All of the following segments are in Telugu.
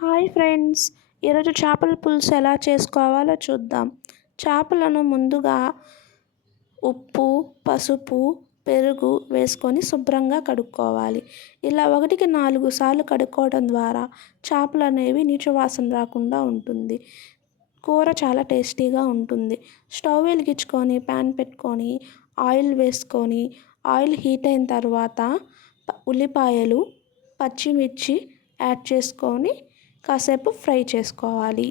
హాయ్ ఫ్రెండ్స్, ఈరోజు చేపల పులుసు ఎలా చేసుకోవాలో చూద్దాం. చేపలను ముందుగా ఉప్పు, పసుపు, పెరుగు వేసుకొని శుభ్రంగా కడుక్కోవాలి. ఇలా 1-4 సార్లు కడుక్కోవడం ద్వారా చేపలు అనేవి నీచు వాసన రాకుండా ఉంటుంది. కూర చాలా టేస్టీగా ఉంటుంది. స్టవ్ వెలిగించుకొని ప్యాన్ పెట్టుకొని ఆయిల్ వేసుకొని ఆయిల్ హీట్ అయిన తర్వాత ఉల్లిపాయలు, పచ్చిమిర్చి యాడ్ చేసుకొని కాసేపు ఫ్రై చేసుకోవాలి.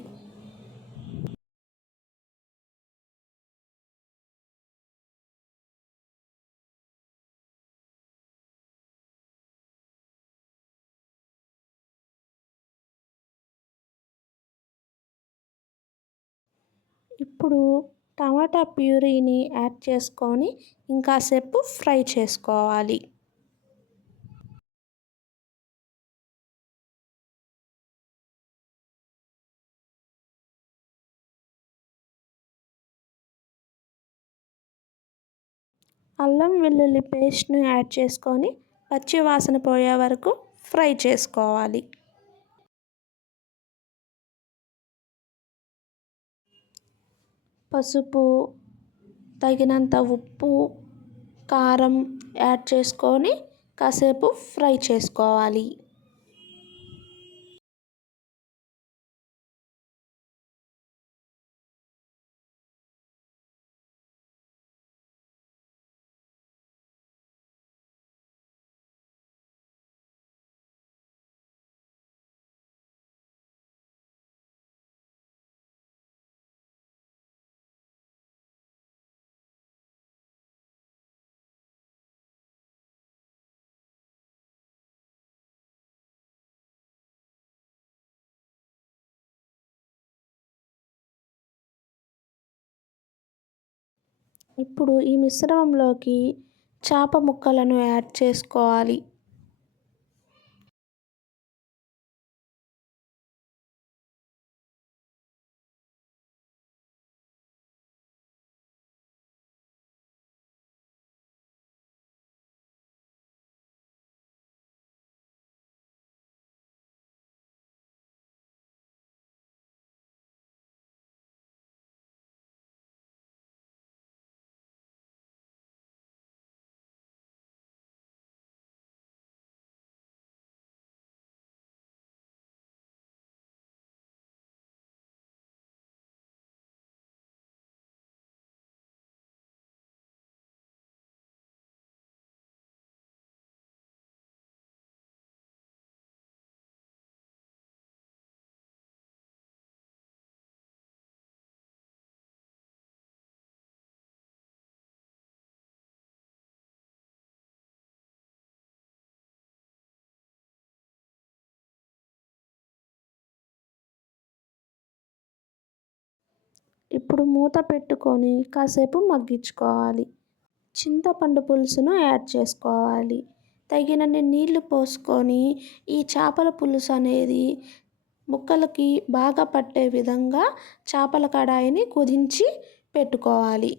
ఇప్పుడు టమాటా ప్యూరీని యాడ్ చేసుకొని ఇంకాసేపు ఫ్రై చేసుకోవాలి. అల్లం వెల్లుల్లి పేస్ట్ను యాడ్ చేసుకొని పచ్చి వాసన పోయే వరకు ఫ్రై చేసుకోవాలి. పసుపు, తగినంత ఉప్పు, కారం యాడ్ చేసుకొని కాసేపు ఫ్రై చేసుకోవాలి. ఇప్పుడు ఈ మిశ్రమంలోకి చేప ముక్కలను యాడ్ చేసుకోవాలి. ఇప్పుడు మూత పెట్టుకొని కాసేపు మగ్గించుకోవాలి. చింతపండు పులుసును యాడ్ చేసుకోవాలి. తగినన్ని నీళ్లు పోసుకొని ఈ చేపల పులుసు అనేది ముక్కలకి బాగా పట్టే విధంగా చేపల కడాయిని కుదించి పెట్టుకోవాలి.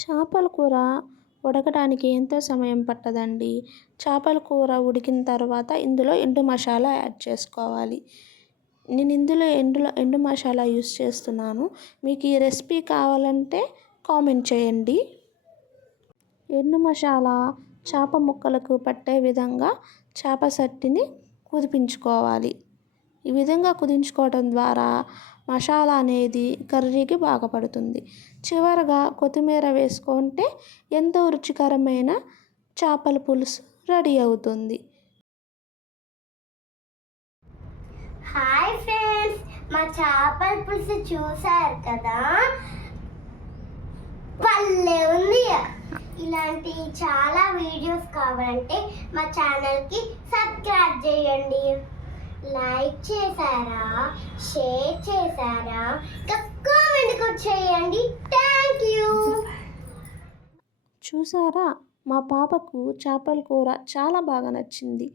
చేపల కూర ఉడకడానికి ఎంతో సమయం పట్టదండి. చేపల కూర ఉడికిన తర్వాత ఇందులో ఎండు మసాలా యాడ్ చేసుకోవాలి. నేను ఇందులో ఎండు మసాలా యూస్ చేస్తున్నాను. మీకు ఈ రెసిపీ కావాలంటే కామెంట్ చేయండి. ఎండు మసాలా చేప ముక్కలకు పట్టే విధంగా చేప సట్టిని కుదిపించుకోవాలి. ఈ విధంగా కుదించుకోవడం ద్వారా మసాలా అనేది కర్రీకి బాగా పడుతుంది. చివరగా కొత్తిమీర వేసుకుంటే ఎంతో రుచికరమైన చేపల పులుసు రెడీ అవుతుంది. హాయ్ ఫ్రెండ్స్, మా చేపల పులుసు చూసారు కదా, భలే ఉంది. ఇలాంటి చాలా వీడియోస్ కావాలంటే మా ఛానల్కి సబ్స్క్రైబ్ చేయండి. లైక్ చేశారా, షేర్ చేశారా, కామెంట్ కూడా చేయండి. Thank you. చూసారా, మా పాపకు చేపల కూర చాలా బాగా నచ్చింది.